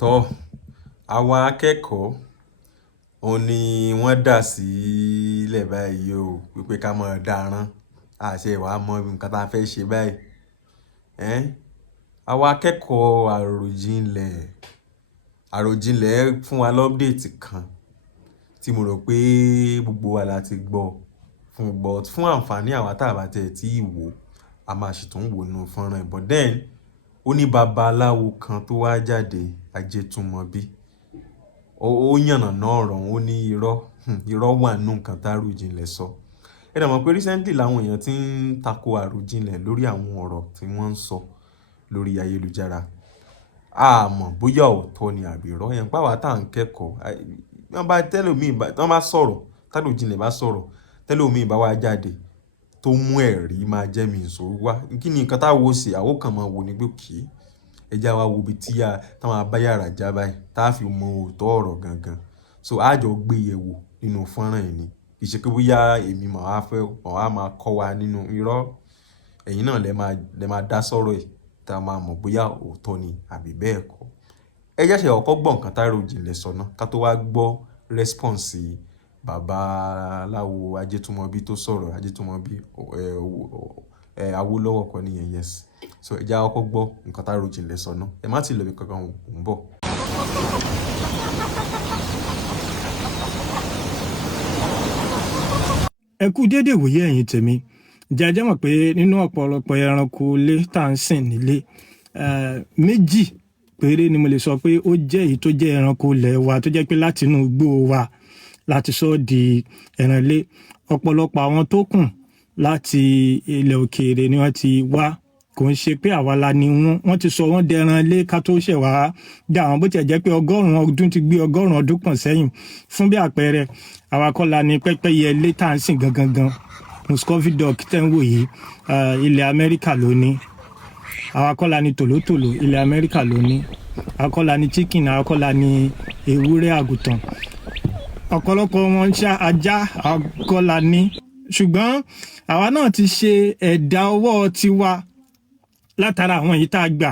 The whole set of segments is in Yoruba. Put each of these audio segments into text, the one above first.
tọ́ àwọn akẹ́kọ̀ọ́ òun ni wọ́n dà sílẹ̀ báyìí o wípé ká máa dáràn àṣẹ ìwà mọ nǹkan tá a fẹ́ ṣe báyìí àwọn akẹ́kọ̀ọ́ Àròjinlẹ̀ fún wa lọ́pdéètì kan tí mo rò pé gbogbo wa láti gbọ́ fún àǹfààní àwa tá a bá tẹ̀ tí ìwò a máa sì tún wò nínú fọ́nrán but then ó ní babaláwo kan tó wá jáde AJETUNMOBI ó yànnàná ọ̀rọ̀ ó ní irọ́ wà nínú nǹkan tá Arojinle sọ ẹ dẹ̀ mọ̀ pé recently làwọn èèyàn ti ń tako Arojinle lórí àwọn ọ̀rọ̀ tí wọ́n ń sọ lórí ayélujára a mọ̀ bóyá òótọ́ ni àbí irọ́ yẹn pàwọ́ tá à ń kẹ́kọ̀ọ́ wọ́n bá tẹ́lòmíì tán bá sọ̀rọ̀ t'Arojinle bá sọ̀rọ̀ tẹ́lòmíì bá wá jáde tó mú ẹ̀rí máa jẹ́ mi ìṣòro wá kí ni nǹkan táwo ṣe àwọn kan máa wò ní pé kì í ẹja wa wo ibi tí táwọn abáyàrá já báyìí tá a fi mọ òótọ́ ọ̀rọ̀ gangan so àjọ gbé yẹ̀wò nínú fọ́nrán yìí ni kì í ṣe pé bóyá èmi màá máa kọ́ wa nínú irọ́ ẹ̀yin náà lẹ máa dá sọ̀rọ̀ yìí tá a máa mọ̀ bóyá òótọ́ ni àbí bẹ́ẹ̀ kọ́ ẹ jẹ́ ṣe ọ̀kọ́ gbọ́ nǹkan t'Arojinle sọ náà ká tó wá gbọ́ rẹ́spọ̀nsì Babalawo AJETUNMOBI tó sọ̀rọ̀ AJETUNMOBI Awólọ́wọ̀ kọ́ nìyẹn yes so ẹ jẹ́ ọkọ́ gbọ́ nǹkan t'Arojinle sọ náà ẹ má ti lọ bí kankan ń bọ̀. ẹ kú déédéé wòye ẹ̀yin tèmi jẹ́jẹ́ mọ̀ pé nínú ọ̀pọ̀lọpọ̀ ẹranko ilé tá à ń sìn nílé méjì péré ni mo lè sọ pé ó jẹ́ èyí tó jẹ́ ẹranko ilẹ̀ wa tó jẹ́ pé láti inú igbó wa láti sọ di ẹran ilé ọ̀pọ̀lọpọ̀ àwọn tó kù láti ilẹ̀ òkèèrè ni wọ́n ti wá kò ń ṣe pé àwa la ni wọ́n ti sọ wọ́n dẹran ilé ká tó ṣẹ̀ wá dá àwọn bó tiẹ̀ jẹ́ pé 100 ọdún ti gbé 100 ọdún kan sẹ́yìn fún bí àpẹẹrẹ àwa kọ́ la ni pẹ́pẹ́yẹ ilé tá à ń sìn gangan muscovy duck tẹ́ ń wò yìí ilẹ̀ Amẹ́ríkà ló ní àwa kọ́ la ni tòlótòló ilẹ̀ Amẹ́ríkà ló ní àwa kọ́ la ni chicken àwa kọ́ la ni ewúrẹ́ àgùntàn ọ̀pọ̀lọpọ̀ wọn ń ṣá ajá àwa kọ́ la ní ṣùgbọ́n àwa náà ti ṣe ẹ̀dá ọwọ́ tiwa látara àwọn èyí tá a gbà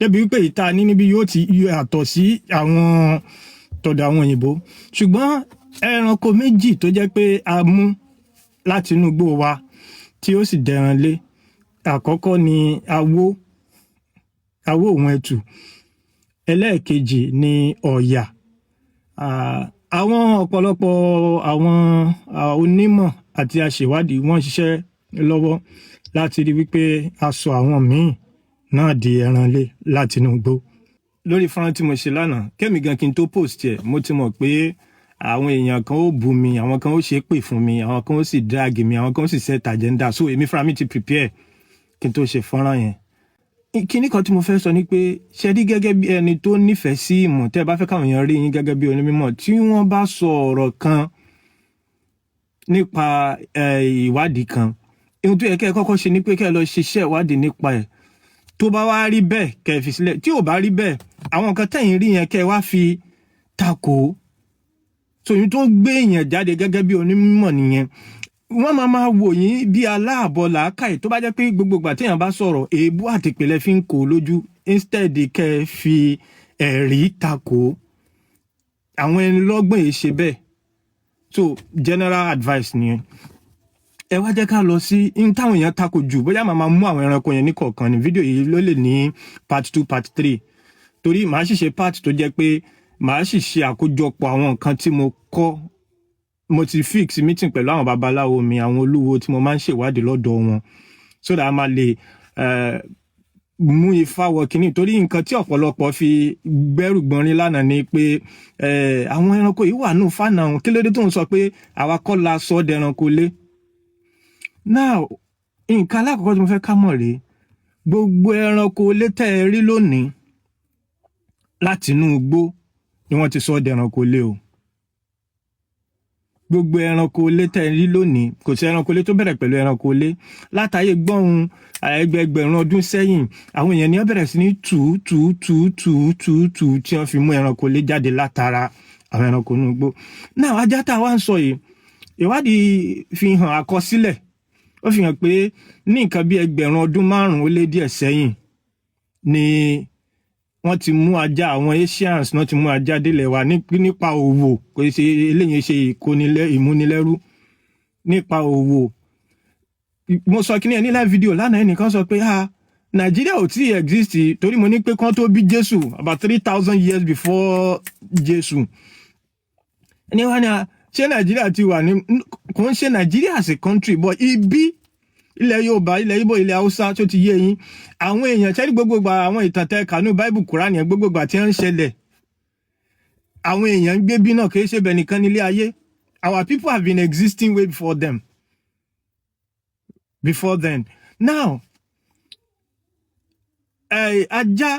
débi wípé èyí tá a ní níbi yóò ti yàtọ̀ sí àwọn tọ̀dọ̀ àwọn òyìnbó ṣùgbọ́n ẹranko méjì tó jẹ́ pé a mú láti inú igbó wa tí ó sì dẹran lé àkọ́kọ́ ni awó òun ẹtù ẹlẹ́ẹ̀kejì ni ọ̀yà àwọn ọ̀pọ̀lọpọ̀ àwọn onímọ̀ àti aṣèwádìí wọ́n ṣiṣẹ́ lọ́wọ́ láti rí wípé a sọ àwọn míì náà di ẹran lé láti inú igbó lórí fọ́nrán tí mo ṣe lánàá kẹ́mi gan kí n tó post ẹ̀ mo ti mọ̀ pé àwọn èèyàn kan ó bú mi àwọn kan ó ṣe pè fún mi àwọn kan ó sì drag mi àwọn kan ó sì set agenda so èmi fúnra mi ti prepare kí n tó ṣe fọ́nrán yẹn kíní kan tí mo fẹ́ sọ ni pé ṣe rí gẹ́gẹ́ bí ẹni tó nífẹ̀ẹ́ sí ìmọ̀ tẹ́ ẹ bá fẹ́ káwọn èèyàn rí yín gẹ́gẹ́ bí onímọ̀ tí wọ́n bá sọ ọ̀rọ̀ kan nípa ìwádìí kan ohun tó yẹ kẹ́ ẹ kọ́kọ́ ṣe ni pé kẹ́ ẹ lọ ṣiṣẹ́ ìwádìí nípa ẹ̀ tó bá wá rí bẹ́ẹ̀ kẹ́ ẹ fi sílẹ̀ tí ò bá rí bẹ́ẹ̀ àwọn nǹkan tẹ̀yìn rí yẹn kẹ́ ẹ wá fi takò tòyún tó gbé èèyàn jáde gẹ́gẹ́ bí onímọ̀ nìyẹn wọ́n máa wò yín bí aláàbọ̀ làákàyè tó bá jẹ́ pé gbogbo ìgbà téèyàn bá sọ̀rọ̀ èébú àtìpẹ̀lẹ̀ fi ń kó lójú instead kẹ́ ẹ fi ẹ̀rí takò àwọn ẹni lọ́gbọ̀n yìí ṣe bẹ́ẹ̀ so general advice nìyẹn ẹ wá jẹ́ ká lọ sí in táwọn èèyàn takò jù bóyá màá máa mú àwọn ẹranko yẹn ní kọ̀ọ̀kan ní fídíò yìí ló lè ní part 2 part 3 torí màá sì ṣe part tó jẹ́ pé màá sì ṣe àkójọpọ̀ àwọn nǹkan tí mo kọ́ mo ti fix meeting pẹ̀lú àwọn babaláwo mi àwọn olúwo tí mo máa ń ṣèwádìí lọ́dọ̀ wọn so that a máa lè mú ifá wọ kínní torí nǹkan tí ọ̀pọ̀lọpọ̀ fi gbẹ́rù gbọ́nrín lánàá ni pé àwọn ẹranko yìí wà nù fánà wọn kí ló dé tó ń sọ pé àwa kọ́ la sọ ọ́ dẹranko lé now nǹkan alákọ̀ọ́kọ́ tí mo fẹ́ ká mọ̀ rèé gbogbo ẹranko lé tẹ́ ẹ rí lónìí láti inú igbó ni wọ́n ti sọ ọ́ dẹranko lé o gbogbo ẹranko ilé tẹ́ rí lónìí kò sí ẹranko ilé tó bẹ̀rẹ̀ pẹ̀lú ẹranko ilé látàyè gbọ́hùn ẹgbẹgbẹ̀rún ọdún sẹ́yìn àwọn èèyàn ni wọ́n bẹ̀rẹ̀ sí ní tù tí wọ́n fi mú ẹranko ilé jáde látara àwọn ẹranko inú igbó náà ajá tá a wá ń sọ yìí ìwádìí fi hàn àkọsílẹ̀ ó fi hàn pé ní nǹkan bí ẹgbẹ̀rún ọdún 5 ó lé díẹ̀ sẹ́yìn ni wọ́n ti mú ajá àwọn Asians náà ti mú ajá délẹ̀ wa nípa òwò kò ṣe eléyìí ṣe ìmúnilẹ́rú nípa òwò. Mo sọ kí ni ẹni live video lánàá ẹnìkan sọ pé Nàìjíríà ò tí exist torí mo ní pé kán tó bí Jésù about 3,000 years before Jésù. Ẹni wá ní ṣé Nàìjíríà ti wà ní kò ń ṣe Nàìjíríà as a country but ibi ilẹ̀ Yorùbá ilẹ̀ Ìgbò ilẹ̀ Haúsá tó ti yé yín àwọn èèyàn ṣẹ́rí gbogbogbà àwọn ìtàn tẹ́ kànú Bible Quran yẹn gbogbogbà tí wọ́n ń ṣẹlẹ̀ àwọn èèyàn ń gbé bí náà kì í ṣe bẹ̀ nìkan nílé ayé. Our people have been existing way before them. Before then. Now, ajá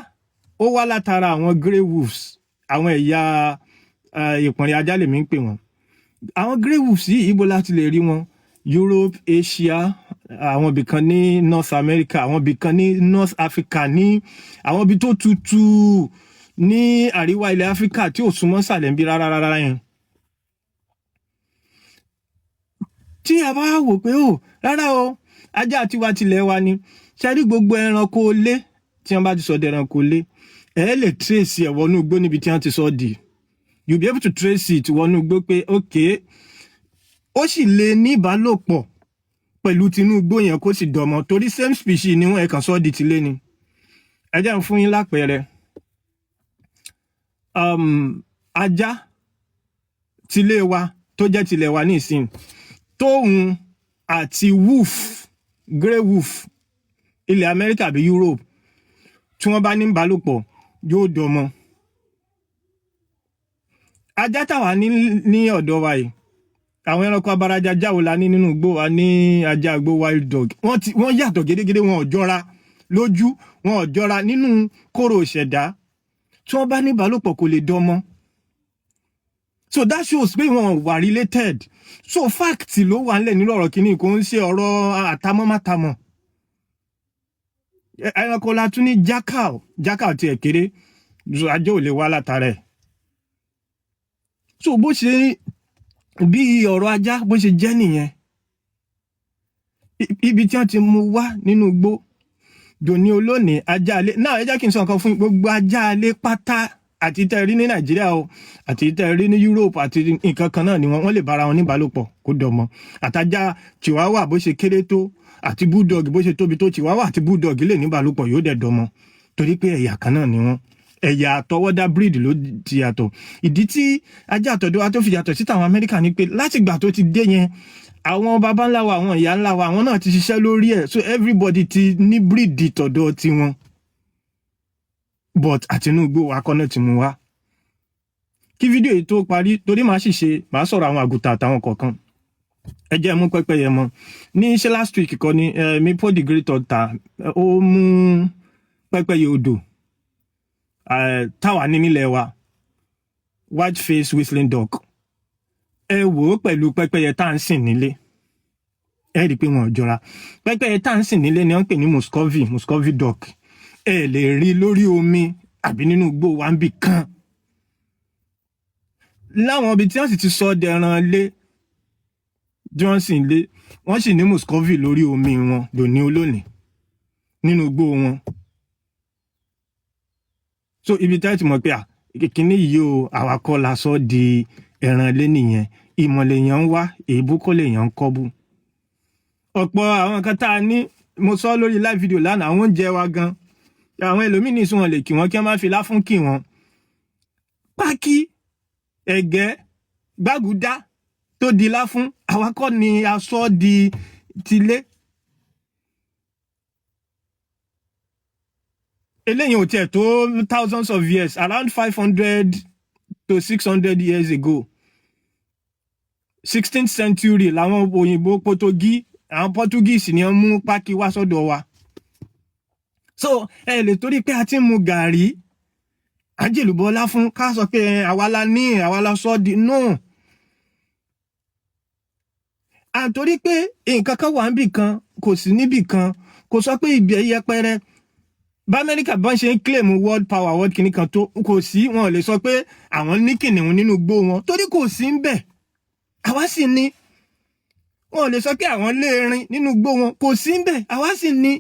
ó wá látara àwọn grey wolves, àwọn ẹ̀yà ìpọ̀nrín ajá lèmi ń pè wọ́n. Àwọn grey wolves yìí ibo láti lè rí wọn? Europe, Asia, àwọn ibìkan ní North America, àwọn ibìkan ní North Africa, ní àwọn ibi tó tutù ní àríwá ilẹ̀ Africa tí ò súnmọ́ sàlẹ̀ ń bí rárá yẹn. Tí a bá wò pé rárá o ajá tiwa tilẹ̀ wa ni ṣe rí gbogbo ẹranko ilé tí wọ́n bá ti sọ di ẹranko ilé lè trace ẹ̀ wọnú igbó níbi tí wọ́n ti sọ di you be able to trace it wọnú igbó pé okay ó sì lè ní ìbálòpọ̀ pẹ̀lú tinúgbó yẹn kó sì dọmọ torí same species ni wọ́n kàn sọ di tilé ni. Ẹ jẹ́ n fún yín lápẹẹrẹ ajá tilé wa tó jẹ́ tilẹ̀ wa nísìn tóun àti wolf grey wolf ilẹ̀ Amẹ́ríkà àbí Europe tí wọ́n bá ní ìbálòpọ̀ yóò dọmọ. Ajá táwa ní ọ̀dọ̀ wa yìí àwọn ẹranko abaraja jáwo la ní nínú igbó wa ní ajá igbó wild dog wọ́n yàtọ̀ gédégédé wọn ò jọra lójú wọn ò jọra nínú kóró ìṣẹ̀dá tí wọ́n bá ní ìbálòpọ̀ kò lè dọmọ. So that shows pé wọn wà related. So fact ló wà nílẹ̀ nínú ọ̀rọ̀ kìíní kò ń ṣe ọ̀rọ̀ àtàmọ́mátàmọ́. Ẹranko la tún ní jackal ti ẹ̀ kéré ajá ò lè wá látara ẹ̀. So bó ṣe bí ọ̀rọ̀ ajá bó ṣe jẹ́ nìyẹn. Ibi tí wọ́n ti mú wá nínú igbó dòní olónìí ajá alé náà ẹ jẹ́ kí n sọ nǹkan fún gbogbo ajá alé pátá àti tẹ́ rí ní Nàìjíríà o àti tẹ́ rí ní Europe àti nǹkan kan náà ni wọ́n lè bára wọn ní ìbálòpọ̀ kó dọmọ. Àtajá Chihuahua bó ṣe kéré tó àti bulldog bó ṣe tóbi tó Chihuahua àti bulldog lè ní ìbálòpọ̀ yóò dẹ̀ dọmọ torí pé ẹ̀yà kan náà ni wọ́n. Ẹ̀yà àtọwọ́dá breed ló ti yàtọ̀. Ìdí tí ajá àtọ̀dọ̀ wa tó fi yàtọ̀ sí tàwọn Amẹ́ríkà ni pé látìgbà tó ti dé yẹn àwọn baba ńlá wa àwọn ìyá ńlá wa àwọn náà ti ṣiṣẹ́ lórí ẹ̀ so everybody ti ní breed tọ̀dọ̀ tiwọn but àtinúgbò wa kọ́ náà ti mú wá. Kí fídíò yìí tó parí torí màá sọ̀rọ̀ àwọn àgùntàn àtàwọn kọ̀ọ̀kan ẹ jẹ́ mú pẹ́pẹ́yẹ mọ́ ní ṣe last week kọ́ ni mi pọ́ the great ọ̀tà ó mú pẹ́pẹ́yẹ odò táwa ní nílẹ̀ wa white face whistling duck ẹ wò ó pẹ̀lú pẹ́pẹ́yẹ tá à ń sìn nílé ẹ rí i pé wọn ò jọra. Pẹ́pẹ́yẹ tá à ń sìn nílé ni wọ́n ń pè ní Muscovy duck ẹ lè rí lórí omi àbí nínú igbó wa ń bì kan. Láwọn ibi tí wọ́n sì ti sọ dẹran lé tí wọ́n sì ń lé wọ́n sì ní Muscovy lórí omi wọn lóní olónìí nínú igbó wọn. So ibi tí wọ́n ti mọ̀ pé kíní yìí o àwa kọ́ la sọ di ẹran lé nìyẹn ìmọ̀lẹ̀ yẹn ń wá èébú kọ́ lè yàn ń kọ́bú. Ọ̀pọ̀ àwọn kan tá a ní mo sọ lórí live video lánàá àwọn oúnjẹ wa gan àwọn ẹlòmíì ní ìsún wọn lè kí wọn kí wọn má fi láfún kí wọn. Pákí ẹ̀gẹ́ gbàgùdá tó di láfún àwa kọ́ ni a sọ di tilé. Eléyìí ò tiẹ̀ tó thousands of years around 500 to 600 years ago 16th century làwọn òyìnbó àwọn Portuguese ni wọ́n mú pákí wá sọ́dọ̀ wa. So ẹ lè torí pé a ti ń mu gàrí ajélùbọ́lá fún ká sọ pé àwa la sọ di no. Àtorí pé nǹkan kan wà níbì kan kò sí níbì kan kò sọ pé ibi yẹpẹrẹ bá Amẹ́ríkà bá ń ṣe ń claim world power world kìíní kan tó kò sí wọn ò lè sọ pé àwọn ní kìnìún nínú igbó wọn torí kò sí ń bẹ̀ àwa sì ní. Wọn ò lè sọ pé àwọn lè rìn nínú igbó wọn kò sí ń bẹ̀ àwa sì ní.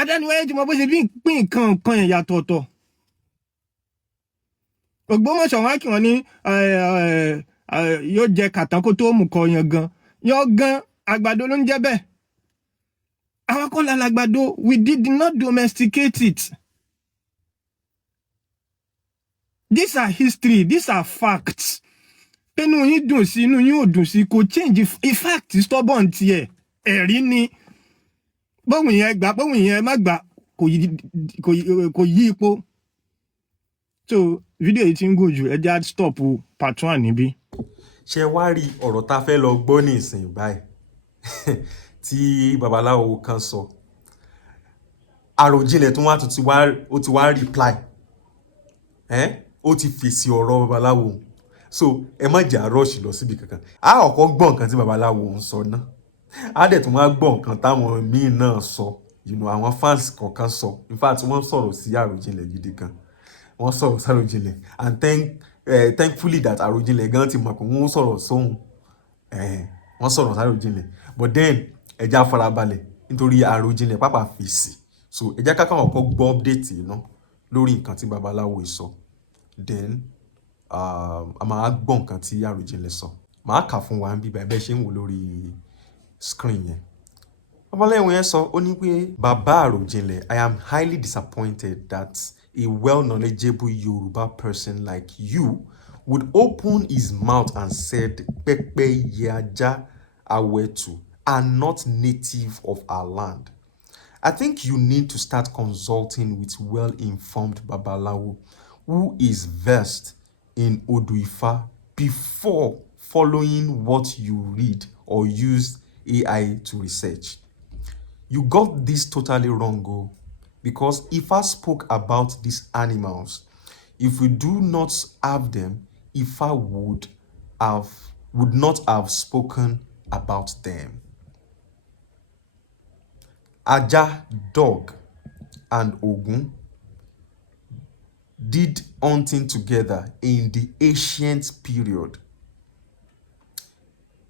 adániwáyé ti mọ bó ṣe pín nǹkan yẹn yàtọ̀ọ̀tọ̀. Ògbómọ̀ṣọ́ wọn á kí wọn ní yóò jẹ kàtán kó tó mú kọ yangan àgbàdo ló ń jẹ́ bẹ́ẹ̀. Àwọn kọ́ la lágbàdo, we did not domesticate it. These are history, these are facts. Inú yín dùn sí, inú yín ò dùn sí, kò change fact stubborn tiẹ̀. Ẹ̀rí ni. Bóun yẹn gbà, bóun yẹn má gbà, kò yí ipò. So fídíò yìí ti ń gùn jù, ẹ jẹ́ á stop part 1 níbí. Ṣé wá rí ọ̀rọ̀ tá fẹ́ lọ gbọ́ ní ìsìn báyìí tí babaláwo kan sọ. Àròjinlẹ̀ tó wá ti wá reply. Ó ti fèsì ọ̀rọ̀ babaláwo. So ẹ má jà rush lọ síbi kankan. A ọ̀kọ́ gbọ́ nǹkan tí babaláwo ń sọ náà. A dẹ̀ tún wá gbọ́ nǹkan táwọn míì náà sọ. Àwọn fans kọ̀ọ̀kan sọ. In fact, wọ́n sọ̀rọ̀ sí Àròjinlẹ̀ gidi kan. Wọ́n sọ̀rọ̀ sí Àròjinlẹ̀. And thankfully that Àròjinlẹ̀ gan ti mọ̀ pé wọ́n sọ̀rọ̀ sóhun. Wọ́n sọ̀rọ̀ sí Àròjinlẹ̀. But then ẹja farabalẹ̀ nítorí Àròjinlẹ̀ pàpà fèsì. So ẹja kákan ọ̀kọ́ gbọ́ update náà lórí nǹkan tí babaláwo sọ. Then a máa gbọ́ nǹkan tí Àròjinlẹ̀ sọ. Màá kà fún wa bí bẹ́ẹ̀ ṣe ń wò lórí screen yẹn. Babaláwo yẹn sọ, ó ní pé Baba Arojinle, I am highly disappointed that a well-knowledgeable Yoruba person like you would open his mouth and said Pepe Yaja Awetu are not native of our land. I think you need to start consulting with well-informed Babalawo who is versed in Oduifa before following what you read or use AI to research. You got this totally wrong, because Ifa spoke about these animals. If we do not have them, Ifa would not have spoken about them. Aja, dog, and Ogun did hunting together in the ancient period.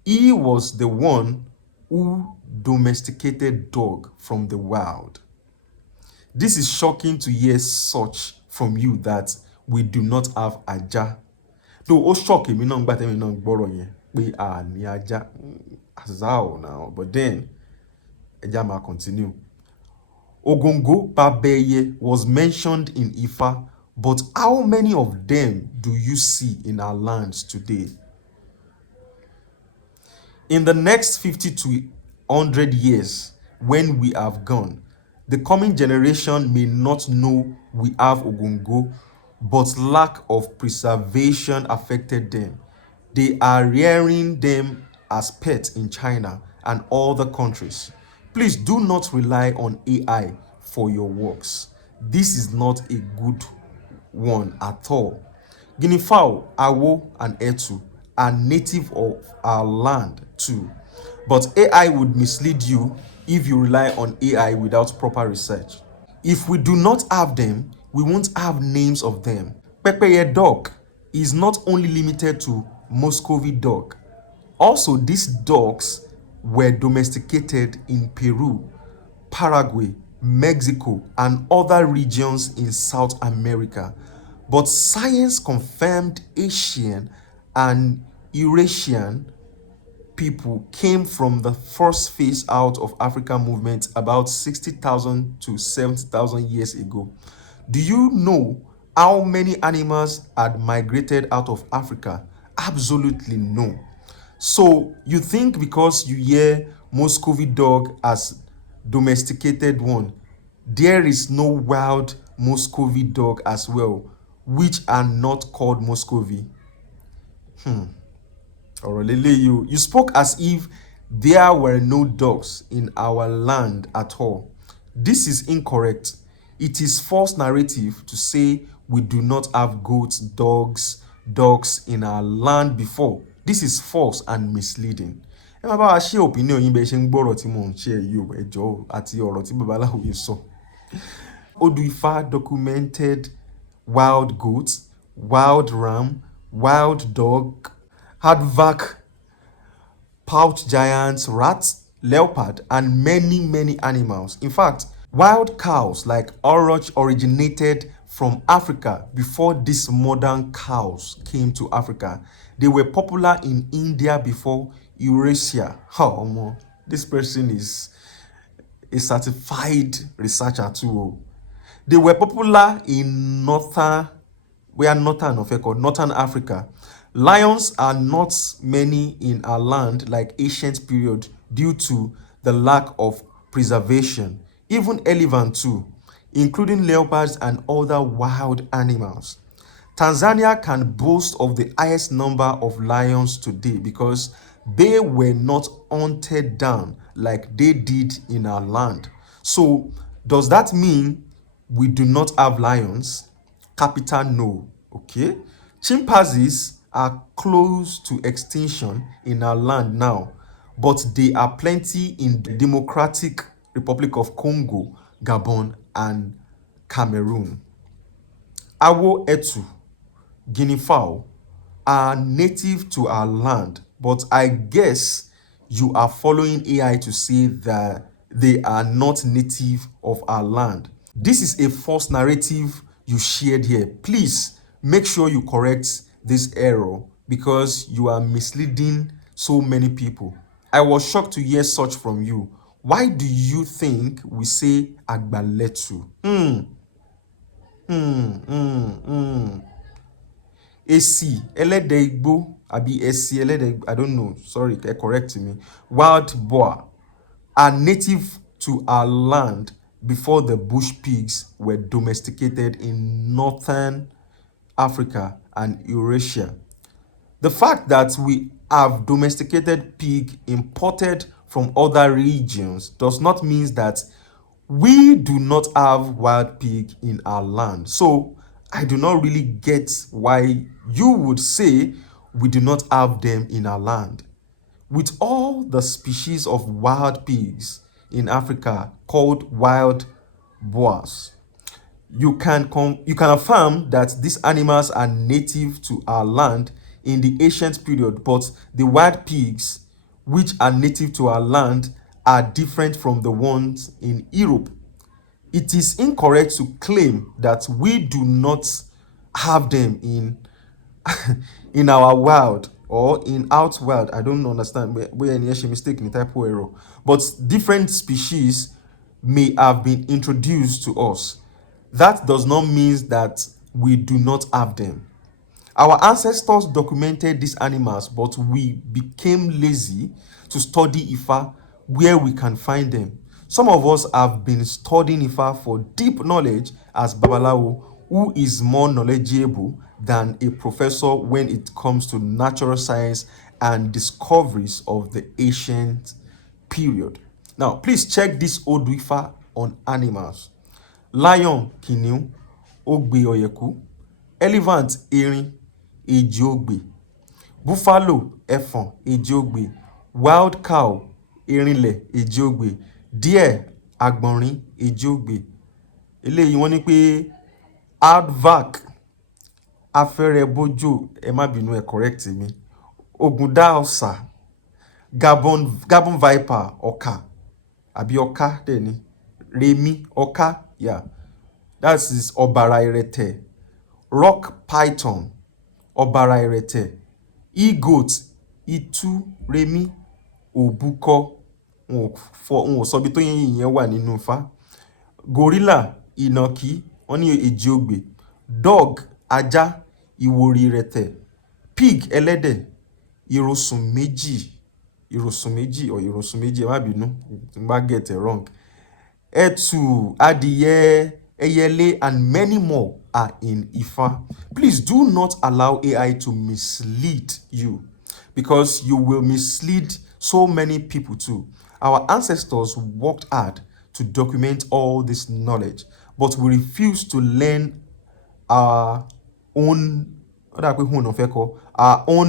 He was the one who domesticated dog from the wild. This is shocking to hear such from you that we do not have Aja. Though ó shock me náà gbà tẹ́mi náà gbọ́rọ̀ yẹn pé a ní Aja. Azao now, but then ẹja máa continue. Ogongo Babeye was mentioned in Ifa, but how many of them do you see in our lands today? In the next 50 to 100 years, when we have gone, the coming generation may not know we have Ogongo, but lack of preservation affected them. They are rearing them as pets in China and other countries. Please do not rely on AI for your works. This is not a good one at all. Guinea fowl, Awo, and Etu are native of our land too. But AI would mislead you if you rely on AI without proper research. If we do not have them, we won't have names of them. Pepeye dog is not only limited to Muscovy dog. Also, these dogs were domesticated in Peru, Paraguay, Mexico, and other regions in South America. But science confirmed Asian and Eurasian people came from the first phase out of African movement about 60,000 to 70,000 years ago. Do you know how many animals had migrated out of Africa? Absolutely no. So you think because you hear Muscovy dog as domesticated one, there is no wild Muscovy dog as well, which are not called Muscovy? You spoke as if there were no dogs in our land at all. This is incorrect. It is false narrative to say we do not have goats, dogs in our land before. This is false and misleading. Ẹ máa bá wa ṣe opinion yín bẹ́ẹ̀ ṣe ń gbọ́rọ̀ tí mò ń ṣe yìí o, ẹ jọ̀ọ́, àti ọ̀rọ̀ tí babaláwo yìí sọ. Oduifa documented wild goats, wild ram, wild dog, hardback, pouch giants, rats, leopard, and many animals. In fact, Wild cows like Oroch originated from Africa before these modern cows came to Africa. They were popular in India before Eurasia. Oh, this person is a certified researcher too. They were popular in northern Africa. Lions are not many in our land like ancient period due to the lack of preservation. Even elephant too, including leopards and other wild animals. Tanzania can boast of the highest number of lions today because they were not hunted down like they did in our land. So, does that mean we do not have lions? Capital no. Okay. Chimpanzees are close to extinction in our land now, but they are plenty in the Democratic Republic of Congo, Gabon, and Cameroon. Awo etu, guinea fowl, are native to our land, but I guess you are following AI to say that they are not native of our land. This is a false narrative you shared here. Please make sure you correct this error because you are misleading so many people. I was shocked to hear such from you. Why do you think we say agbaletu? Esi ẹlẹ́dẹ̀ igbó àbí esi ẹlẹ́dẹ̀ I don't know, sorry, correct me. Wild boar are native to our land before the bush pigs were domesticated in northern Africa and Eurasia. The fact that we have domesticated pig imported from other regions does not mean that we do not have wild pig in our land. So I do not really get why you would say we do not have them in our land. With all the species of wild pigs in Africa called wild boars, you can affirm that these animals are native to our land in the ancient period, but the wild pigs which are native to our land are different from the ones in Europe. It is incorrect to claim that we do not have them in in our wild or in out wild. I don't understand where any mistake in typo error, but different species may have been introduced to us. That does not mean that we do not have them. Our ancestors documented these animals, but we became lazy to study Ifa where we can find them. Some of us have been studying Ifa for deep knowledge as Babalawo, who is more knowledgeable than a professor when it comes to natural science and discoveries of the ancient period. Now, please check this old Ifa on animals. Lion, kìnìún, ogbe ọ̀yẹ̀kú. Elephant, erin, èjì ogbè. Buffalo, ẹfọ̀n, èjì ogbè. Wild cow, erinlẹ̀, èjì ogbè. Deer, àgbọ̀nrín, èjì ogbè. Eléyìí wọ́n ní pé aardvark, afẹ́rẹ́bójò, ẹ má bínú ẹ correct mi. Ògùndá ọ̀sà, Gabon viper, ọ̀kà àbí ọ̀ká dẹ̀ ni. Remi, ọ̀ká, yeah. That is ọ̀bàrà ìrẹ̀tẹ̀. Rock python, ọ̀bàrà ìrẹ̀tẹ̀. E-goat, itú, remi, òbúkọ. N ò sọ bí tó yẹn wà nínú Ifá. Gorilla, ìnàkí, wọ́n ní èjì ogbè. Dog, ajá, ìwòrì ìrẹ̀tẹ̀. Pig, ẹlẹ́dẹ̀. Ìrosùn méjì, ẹ má bínú tí n bá get it wrong. Ẹtù, adìyẹ, ẹyẹlé, and many more are in Ifa. Please do not allow AI to mislead you because you will mislead so many people too. Our ancestors worked hard to document all this knowledge, but we refuse to learn our own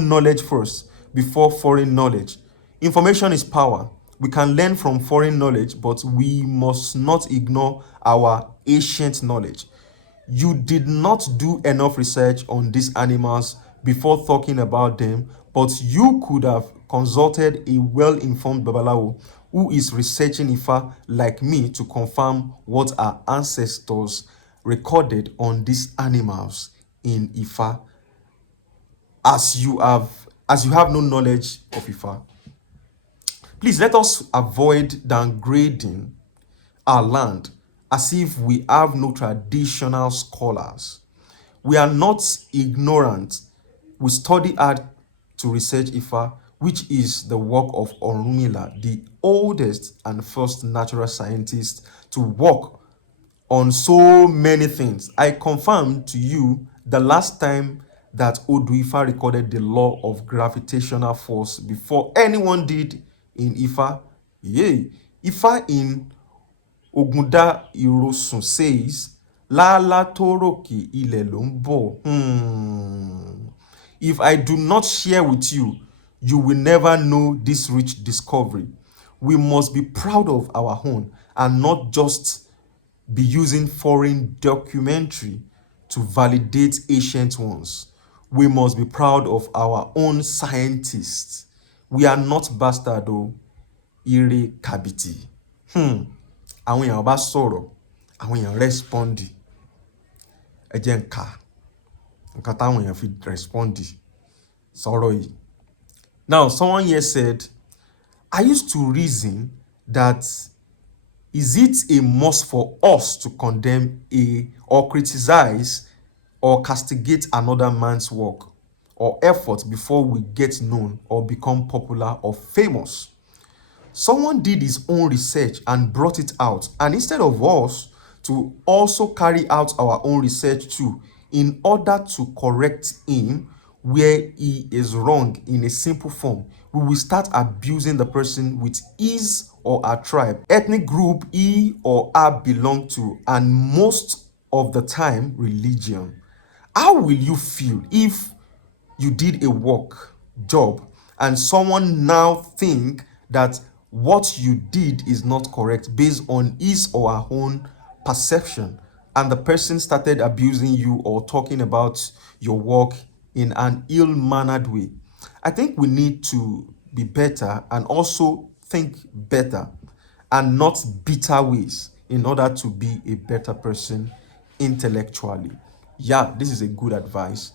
knowledge first before foreign knowledge. Information is power. We can learn from foreign knowledge, but we must not ignore our ancient knowledge. You did not do enough research on these animals before talking about them, but you could have consulted a well-informed Babalawo who is researching Ifa like me to confirm what our ancestors recorded on these animals in Ifa, as you have no knowledge of Ifa. Please let us avoid downgrading our land as if we have no traditional scholars. We are not ignorant. We study hard to research Ifa, which is the work of Orunmila, the oldest and first natural scientist to work on so many things. I confirm to you the last time that Odu Ifa recorded the law of gravitational force before anyone did in Ifa. Yay! Ifa in Ogunda Irosun says, Lala Toroki Ile lo ń bọ̀. If I do not share with you, you will never know this rich discovery. We must be proud of our own and not just be using foreign documentary to validate ancient ones. We must be proud of our own scientists. We are not bastard o, ire kabiti. Àwọn èèyàn bá sọ̀rọ̀, àwọn èèyàn respond. Ẹ jẹ́ n kà nǹkan táwọn èèyàn fi respond sọ̀rọ̀ yìí. Now, someone here said, I used to reason that is it a must for us to condemn or criticize or castigate another man's work or effort before we get known or become popular or famous? Someone did his own research and brought it out, and instead of us to also carry out our own research too, in order to correct him where he is wrong in a simple form, we will start abusing the person with his or her tribe, ethnic group he or her belong to, and most of the time religion. How will you feel if you did a job and someone now think that what you did is not correct based on his or her own perception, and the person started abusing you or talking about your work in an ill-mannered way? I think we need to be better and also think better and not bitter ways in order to be a better person intellectually. Yeah, this is a good advice,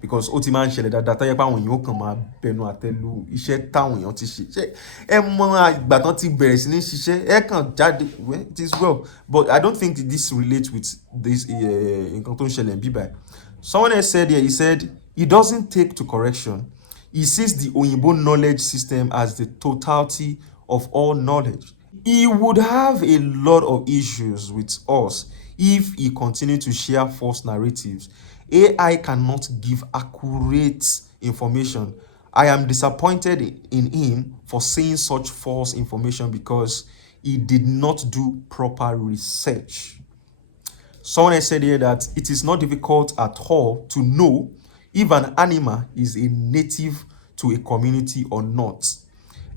because ó ti máa ń ṣẹlẹ̀ dáadáa tó yẹ pé àwọn èèyàn ó kàn máa bẹnu àtẹ́lu iṣẹ́ táwọn èèyàn ti ṣe. Ṣé ẹ mọ ìgbà tán ti bẹ̀rẹ̀ sí ní ṣiṣẹ́ ẹ kàn jáde, well, it is well, but I don't think this relates with this nǹkan tó ń ṣẹlẹ̀ bíbá. Someone else said here, he said he doesn't take to correction. He sees the Oyinbo knowledge system as the totality of all knowledge. He would have a lot of issues with us if he continued to share false narratives. AI cannot give accurate information. I am disappointed in him for saying such false information because he did not do proper research. Someone has said here that it is not difficult at all to know if an animal is a native to a community or not.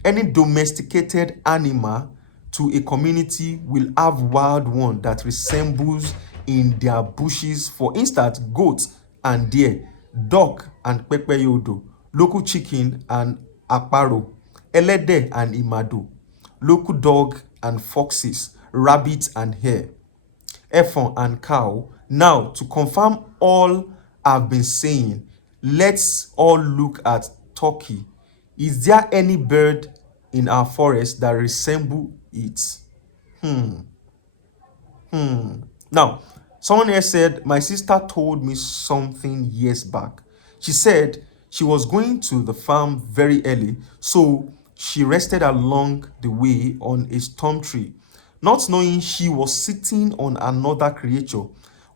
Any domesticated animal to a community will have wild one that resembles in their bushes. For instance, goats and deer, duck and pepeyodo, local chicken and aparo, elede and imado, local dog and foxes, rabbit and hare, efon and cow. Now, to confirm all I've been saying, let's all look at turkey. Is there any bird in our forest that resemble it? Now, someone here said, my sister told me something years back. She said she was going to the farm very early, so she rested along the way on a storm tree, not knowing she was sitting on another creature.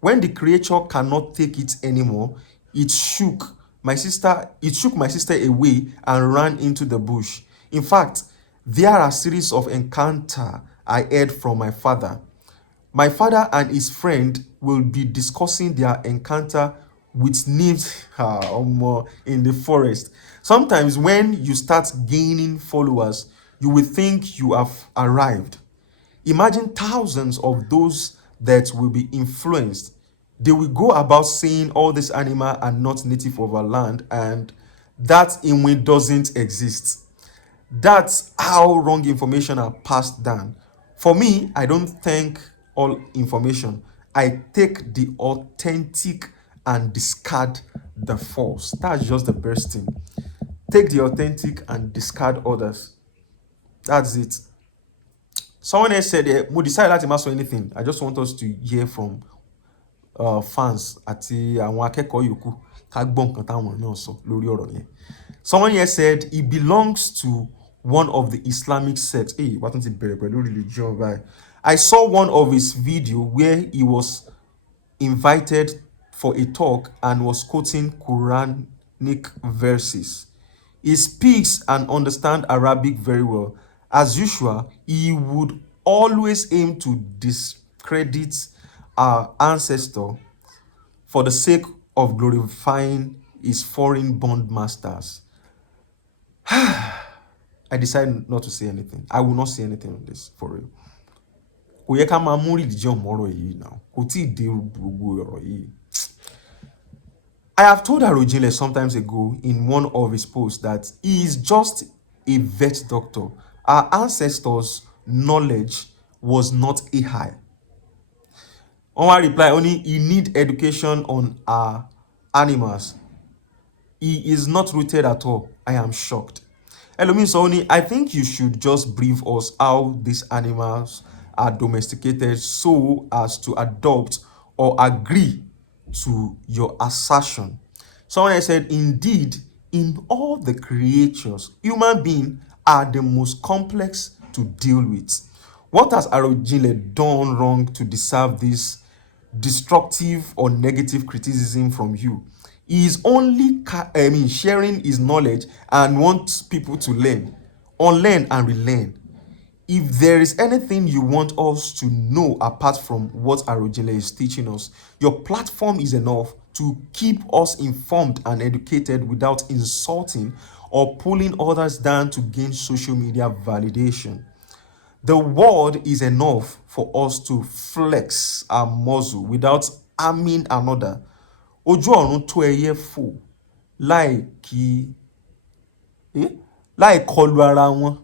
When the creature cannot take it anymore, it shook my sister away and ran into the bush. In fact, there are a series of encounters I heard from my father. My father and his friend will be discussing their encounter with nymphs in the forest. Sometimes when you start gaining followers, you will think you have arrived. Imagine thousands of those that will be influenced. They will go about saying all these animals are not native of our land and that Inwe doesn't exist. That's how wrong information are passed down. For me, I don't think all information. I take the authentic and discard the false. That's just the best thing. Take the authentic and discard others. That's it. Someone else said, "Mo decide láti má sọ anything. I just want us to hear from fans àti àwọn akẹ́kọ̀ọ́ yòókù ká gbọ́ nǹkan táwọn náà sọ lórí ọ̀rọ̀ yẹn." Someone here said he belongs to one of the Islamic sects. Hey, why don't you bear religion? Right? I saw one of his video where he was invited for a talk and was quoting Quranic verses. He speaks and understands Arabic very well. As usual, he would always aim to discredit our ancestor for the sake of glorifying his foreign bond masters. I decided not to say anything. I will not say anything on this, for real. Kò yẹ ká máa mú religion mọ́rọ̀ yìí now. Kò tí ì dé gbogbo ọ̀rọ̀ yìí. I have told Arojinle sometimes ago in one of his posts that he is just a vet doctor. Our ancestors' knowledge was not a high. On my reply, only he need education on our animals. He is not rooted at all. I am shocked. Elomi Soni, I think you should just brief us how these animals are domesticated so as to adopt or agree to your assertion. Someone else said, indeed, in all the creatures, human beings are the most complex to deal with. What has Arojinle done wrong to deserve this destructive or negative criticism from you? He is only sharing his knowledge and wants people to learn, unlearn and relearn. If there is anything you want us to know apart from what Arojinle is teaching us, your platform is enough to keep us informed and educated without insulting or pulling others down to gain social media validation. The word is enough for us to flex our muscle without harming another. Ojú ọ̀run tó ẹyẹ fò láì kọlu ara wọn.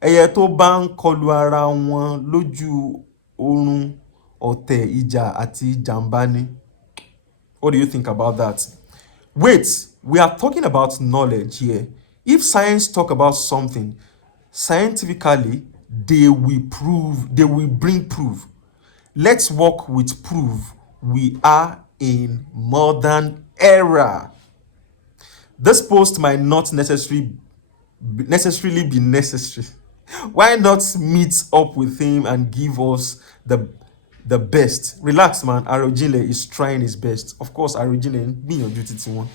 Ẹyẹ tó bá ń kọlu ara wọn lójú oorun ọ̀tẹ̀ ìjà àti ìjàmbá ni. What do you think about that? Wait, we are talking about knowledge here. If science talk about something, scientifically, they will bring proof. Let's work with proof. We are in modern era. This post might not necessarily be necessary. Why not meet up with him and give us the best? Relax, man. Arojinle is trying his best. Of course, Arojinle be your duty to one.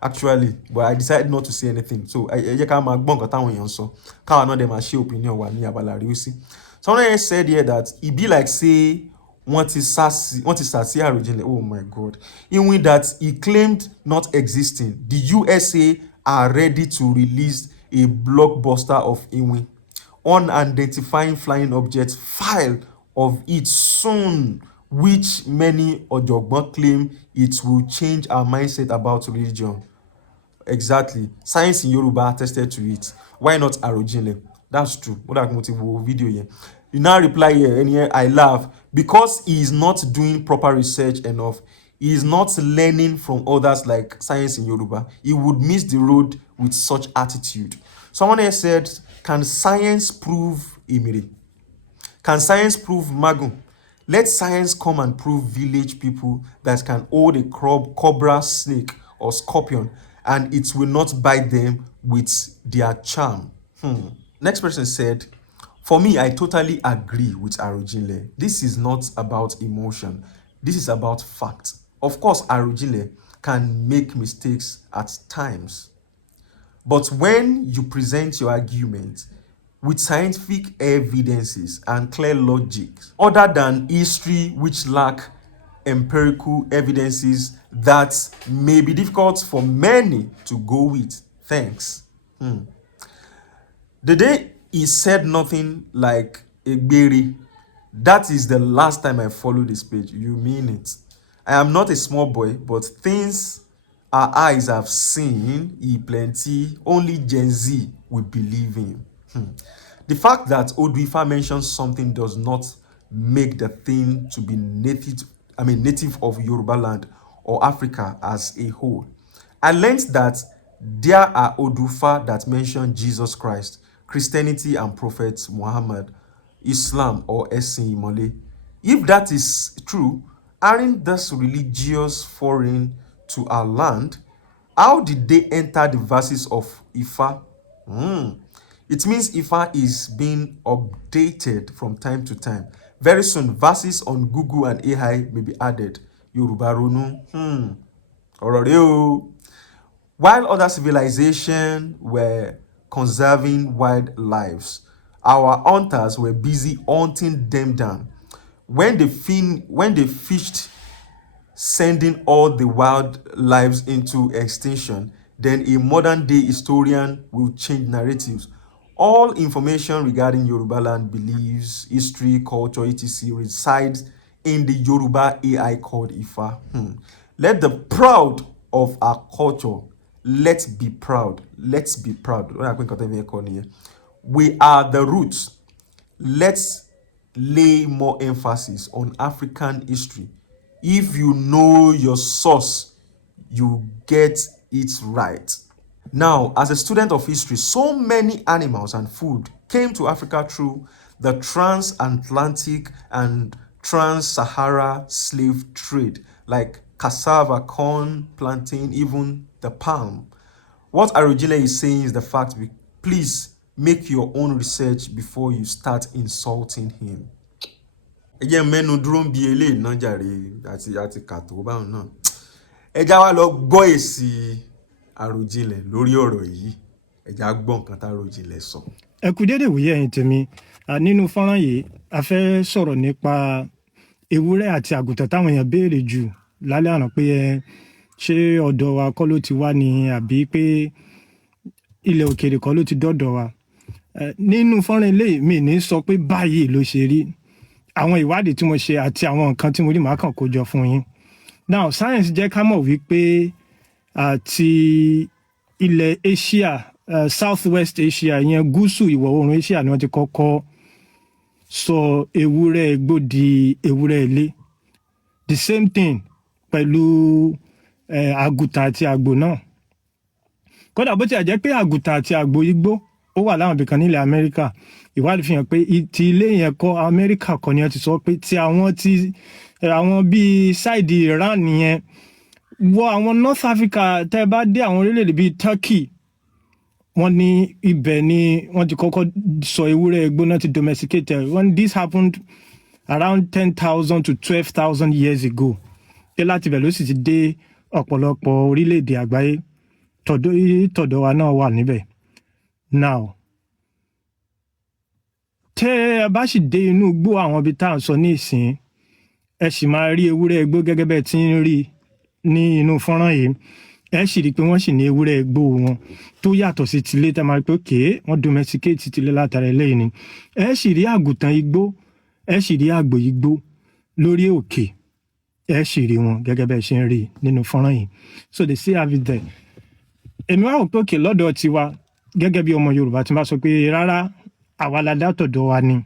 Actually, but I decided not to say anything. So I can't make bongo táwọn èèyàn sọ. Káwa náà dem ma share opinion wa ní abala Ríosí. Someone else said here that it be like say wọ́n ti sàsí Arojinle. Oh my God. In that he claimed not existing. The USA are ready to release a blockbuster of Inwi. Unidentifying flying objects file of it soon, which many Ojogbon claim it will change our mindset about religion. Exactly. Science in Yoruba attested to it. Why not Arojinle? That's true. What I video here. You now reply here, and here I laugh because he is not doing proper research enough. He is not learning from others like science in Yoruba. He would miss the road with such attitude. Someone else said, can science prove Imiri? Can science prove Magun? Let science come and prove village people that can hold a cobra, snake, or scorpion, and it will not bite them with their charm. Next person said, for me, I totally agree with Arojinle. This is not about emotion. This is about fact. Of course, Arojinle can make mistakes at times. But when you present your argument with scientific evidences and clear logic, other than history which lack empirical evidences that may be difficult for many to go with. Thanks. The day he said nothing like Egberi, that is the last time I followed this page. You mean it? I am not a small boy, but things our eyes have seen, he plenty, only Gen Z will believe in. The fact that Oduifa mentions something does not make the thing to be native of Yoruba land or Africa as a whole. I learned that there are Odufa that mention Jesus Christ, Christianity and Prophet Muhammad, Islam or Esin Imole. If that is true, aren't these religious foreign to our land? How did they enter the verses of Ifa? It means Ifa is being updated from time to time. Very soon, verses on Google and AI may be added. Yoruba Ronu. Ọ̀rọ̀ rèé o. While other civilizations were conserving wildlife, our hunters were busy hunting them down. When they fished, sending all the wildlife into extinction, then a modern day historian will change narratives. All information regarding Yoruba land beliefs, history, culture, etc. resides in the Yoruba AI called Ifa. Let the proud of our culture. Let's be proud. Let's be proud. We are the roots. Let's lay more emphasis on African history. If you know your source, you get it right. Now, as a student of history, so many animals and food came to Africa through the transatlantic and trans-Sahara slave trade, like cassava, corn, plantain, even the palm. What Arojinle is saying is the fact. Please make your own research before you start insulting him. Ẹ jẹ́ mẹ́nu dúró ń bi eléyìí náà jàre àti kàtó báwọn náà. Ẹ já wa lọ gbọ́ èsì Arojinle lórí ọ̀rọ̀ yìí. Ẹ já gbọ́ nǹkan tá Arojinle sọ. Ẹ kú dédé wòye ẹ̀yin tèmi. Nínú fọ́nrán yìí a fẹ́ sọ̀rọ̀ nípa ewúrẹ́ àti àgùntàn táwọn èèyàn béèrè jù lálẹ́ àná pé ṣé ọ̀dọ̀ wa kọ́ ló ti wá ni àbí pé ilẹ̀ òkèèrè kọ́ ló ti dọ́dọ̀ wa. Nínú fọ́nrán eléyìí mi ní sọ pé báyìí ló ṣe rí. Àwọn ìwádìí tí mo ṣe àti àwọn nǹkan tí mo rí màá kàn kó jọ fún yín. Now science jẹ́ ká mọ̀ wípé àti ilẹ̀ Asia, Southwest Asia, ìyẹn gúúsù ìwọ̀ oòrùn Asia ni wọ́n ti kọ́kọ́ sọ ewúrẹ́ igbó di ewúrẹ́ ilé. The same thing pẹ̀lú àgùntàn àti àgbò náà. Kódà bó ti jẹ́ pé àgùntàn àti àgbò igbó ó wà láwọn ibìkan nílẹ̀ Amẹ́ríkà, ìwádìí fi hàn pé ti ilé yẹn kọ́ Amẹ́ríkà kọ́ ni wọ́n ti sọ pé ti àwọn bíi ṣáìdì Iran nìyẹn wọ àwọn North Africa tẹ́ bá dé àwọn orílẹ̀-èdè bíi Turkey, wọ́n ní ibẹ̀ ni wọ́n ti kọ́kọ́ sọ ewúrẹ́ igbó náà ti domesticate. When this happened around 10,000 to 12,000 years ago, pé láti ibẹ̀ ló sì ti dé ọ̀pọ̀lọpọ̀ orílẹ̀-èdè àgbáyé, tọ̀dọ̀ wa náà wà níbẹ̀. Now tẹ́ ẹ bá sì dé inú igbó àwọn ibi tá à ń sọ ní ìsìn, ẹ sì máa rí ewúrẹ́ igbó gẹ́gẹ́ bẹ́ẹ̀ tí ń rí ní inú fọ́nrán yìí. Ẹ sì rí i pé wọ́n sì ní ewúrẹ́ igbó wọn tó yàtọ̀ sí tilé tẹ́ máa rí pé òkè wọ́n domesticate tilé látara eléyìí ni. Ẹ sì rí àgùntàn igbó, ẹ sì rí àgbò igbó lórí òkè, ẹ sì rí wọn gẹ́gẹ́ bẹ́ẹ̀ ṣe ń rí nínú fọ́nrán yìí. So they still have it there. Èmi wá wò pé òkè lọ́dọ̀ tiwa gẹ́gẹ́ bí ọmọ Yorùbá tí n bá sọ pé rárá àwa la dátọ̀dọ̀ wa ni.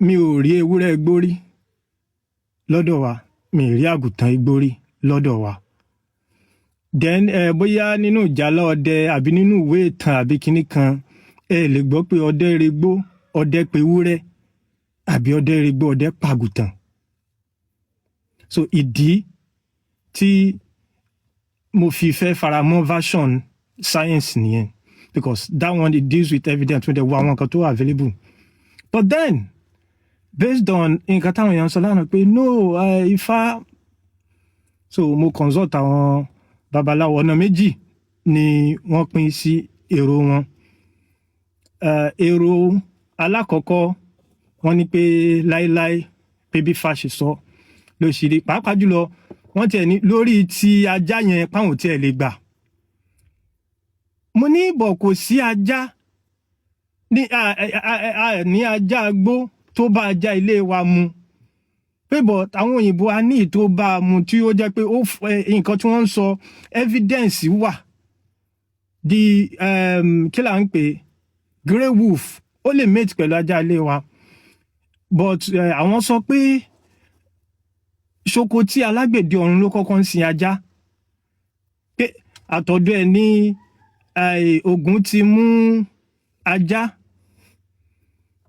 Mi ò rí ewúrẹ́ igbó rí lọ́dọ̀ wa, mi ò rí àgùntàn igbó rí lọ́dọ̀ wa. Then bóyá nínú ìjálá ọdẹ àbí nínú ìwé ìtàn àbí kinní kan lè gbọ́ pé ọdẹ regbó, ọdẹ pe ewúrẹ́ àbí ọdẹ regbó, ọdẹ pàgùtàn. So ìdí tí mo fi fẹ́ faramọ́ version science nìyẹn, because that one it deals with evidence with the one kan tó available. But then based on nǹkan táwọn èèyàn sọ lánàá pé no Ifá, so mo consult àwọn Babalawo. Ọ̀nà méjì ni wọ́n pín sí èrò wọn. Èrò alákọ̀ọ́kọ́ wọ́n ní pé láíláí pé bí Ifá ṣe sọ ló ṣe rí, pàápàá jùlọ wọ́n tiẹ̀ ní lórí ti ajá yẹn páwọn tiẹ̀ lè gbà. Mo ní bọ̀ kò sí ajá ní ajá agbó tó bá ajá ilé wa mu. pé but àwọn òyìnbó a ní ìtò bá a mu tí ó jẹ́ pé nǹkan tí wọ́n ń sọ evidence wà di kí là ń pè grey wolf ó lè mate pẹ̀lú ajá ilé wa but àwọn sọ pé ṣoko tí alágbèdè ọ̀run ló kọ́kọ́ ń sin ajá pé àtọ̀dọ̀ ẹ̀ ní Ògún ti mú ajá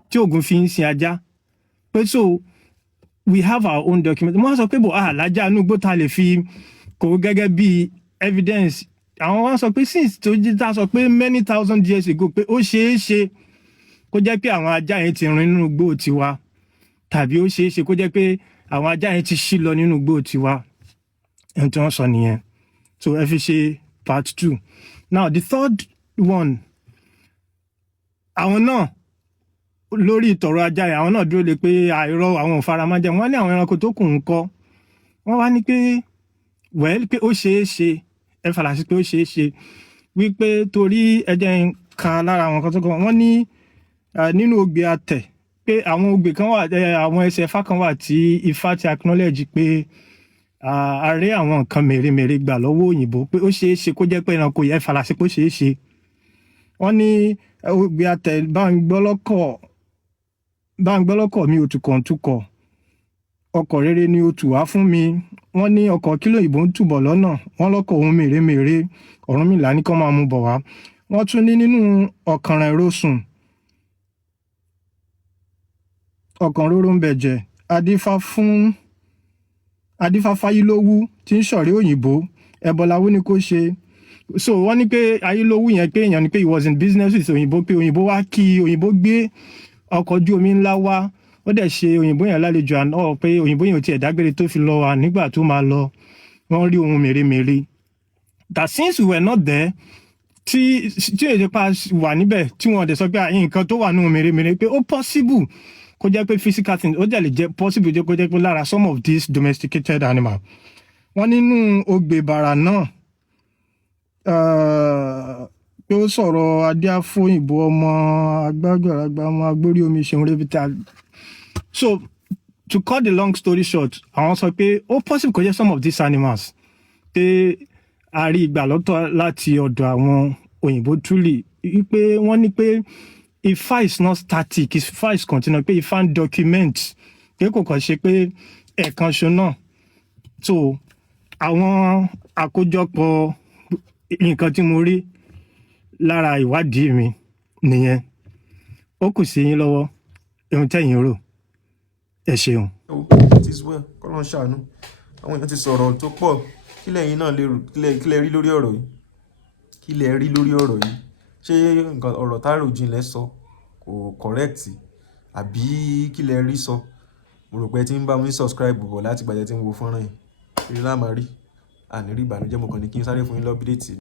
tí Ògún fi ń sin ajá pé so we have our own document wọ́n sọ pé bò lájà inú igbó ta lè fi kó gẹ́gẹ́ bí evidence àwọn wọ́n sọ pé since tó jí ta sọ pé many thousand years ago pé ó ṣeé ṣe kó jẹ́ pé àwọn ajá yẹn ti rìn nínú igbó tiwa tàbí ó ṣeé ṣe kó jẹ́ pé àwọn ajá yẹn ti ṣí lọ nínú igbó tiwa ẹni tí wọ́n sọ nìyẹn so ẹ fi ṣe part 2 now the third one àwọn náà lórí ìtọ̀rọ̀ ajá yẹn àwọn náà dúró lé pé àìrọ̀ àwọn òfaramájẹ wọ́n ní àwọn ẹranko tó kù ń kọ́ wọ́n wá ní pé well pé ó ṣeé ṣe ẹ fàlàsí pé ó ṣeé ṣe wípé torí ẹjẹ kan lára àwọn kan tó kọ wọ́n ní nínú ògbè àtẹ̀ pé àwọn ògbè kan wà àwọn ẹsẹ̀ Ifá kan wà tí Ifá ti acknowledge pé ààrẹ àwọn nǹkan mèremère gbà lọ́wọ́ òyìnbó pé ó ṣeé ṣe kó jẹ́ pé ẹranko yẹn fàlàsí pé ó ṣeé ṣe wọ́n ní ògbè àtẹ̀ bá ń gbọ́ lọ́kọ̀ mi òtùkọ̀ ọkọ̀ rere ni ó tù wá fún mi wọ́n ní ọkọ̀ kílò ìbò ń túbọ̀ lọ́nà wọ́n lọ́kọ̀ ohun mèremère Ọ̀rúnmìlà ní kán máa mú bọ̀ wá wọ́n tún ní nínú ọ̀kànràn ìrosùn ọ̀kàn róró ń bẹ̀jẹ̀ adífá fáyílówú tí ń ṣọ̀rẹ́ òyìnbó ẹbọláwú ni kò ṣe so wọ́n ní pé ayílówú yẹn pé èèyàn ni pé he was in business with òyìnbó pé òyìnbó wá kí òyìnbó gbé ọkọ̀ ojú omi ńlá wá ó dẹ̀ ṣe òyìnbó yẹn lálejò àná pé òyìnbó yẹn ò tiẹ̀ dágbére tó fi lọ wà nígbà tó máa lọ wọ́n rí ohun mèremère that since we were not there tí èdè pa wà níbẹ̀ tí wọ́n dẹ̀ sọ pé nǹkan tó wà nínú mèremère pé ó possible kó jẹ́ pé physical thing ó dẹ̀ lè jẹ́ possible kó jẹ́ pé lára some of these domesticated animal wọ́n nínú ogbè bàrà náà pé ó sọ̀rọ̀ adéáfóyìnbó ọmọ agbágbàlagbà ọmọ agbórí omi ṣeun rebuttal so to cut the long story short àwọn sọ pé ó possible kó jẹ́ some of these animals pé a rí ìgbà lọ́tọ̀ láti ọ̀dọ̀ àwọn òyìnbó túlì pé wọ́n ní pé Ifá is not static Ifá is continuous pé Ifá ń document pé kò kàn ṣe pé ẹ̀ẹ̀kan ṣo náà so àwọn àkójọpọ̀ nǹkan tí mo rí lára ìwádìí mi nìyẹn ó kù sí yín lọ́wọ́ ohun tẹ́yin rò ẹ ṣeun. it is well kọ́lọ́n ṣàánú àwọn èèyàn ti sọ̀rọ̀ tó pọ̀ kí lẹ́yìn náà lérò kí lẹ rí lórí ọ̀rọ̀ yìí kí lẹ rí lórí ọ̀rọ̀ yìí ṣé nǹkan ọ̀rọ̀ tá Arojinle sọ kò correct àbí kí lẹ rí sọ mo rò pé tí ń bá mi subscribe bọ̀ láti gbàjẹ́ tí ń wo fọ́nrán yìí rí láàmà rí àní rí ìbànújẹ́ mo kàn ní kí n sáré fún yín lọ́pdéètì